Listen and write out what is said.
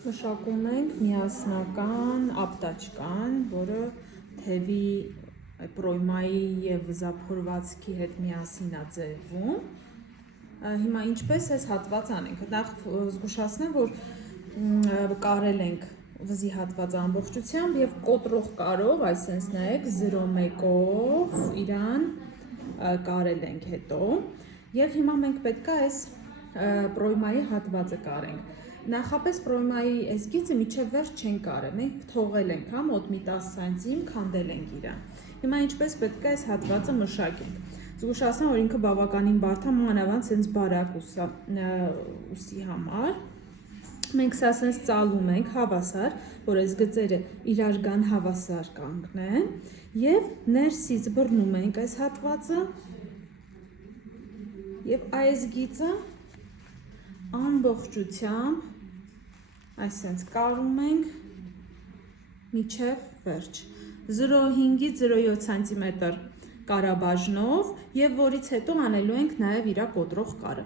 Մշակում ենք միասնական ապտաճկան, որը թևի պրոյմայի և վզափորվածքի հետ միասին է ձևվում։ Հիմա ինչպես այս հատված անենք, նախ զգուշացնեմ, որ կարել ենք վզի հատված ամբողջությամբ և կոտրող կարով, այսենց նայեք 0,1-ով իրան կարել ենք հետո և հիմա մենք պետք է այս պրոյմայի հատվածը կարենք։ Նախապես պրոյմայի այս գիծը միջև վերջ չենք կարել, մենք թողել ենք, մոտ մի 10 սանտիմ քանդել ենք իրան։ Հիմա ինչպես պետք է այս հատվածը մշակենք։ Զգուշացնեմ, որ ինքը բավականին բարդ է, մանավանդ սենց բարակ ուսի համար։ Մենք սա սենց ծալում ենք հավասար, որ այս գծերը իրար գան հավասար կանգնեն և ներսից բռնում ենք այս հատվածը և այս գիծը ամբողջությամբ այսենց կարում ենք միջև վերջ 0,5-ից 0,7 սանտիմետր կարաբաժնով և որից հետո անելու ենք նաև իրա կոտրող կարը։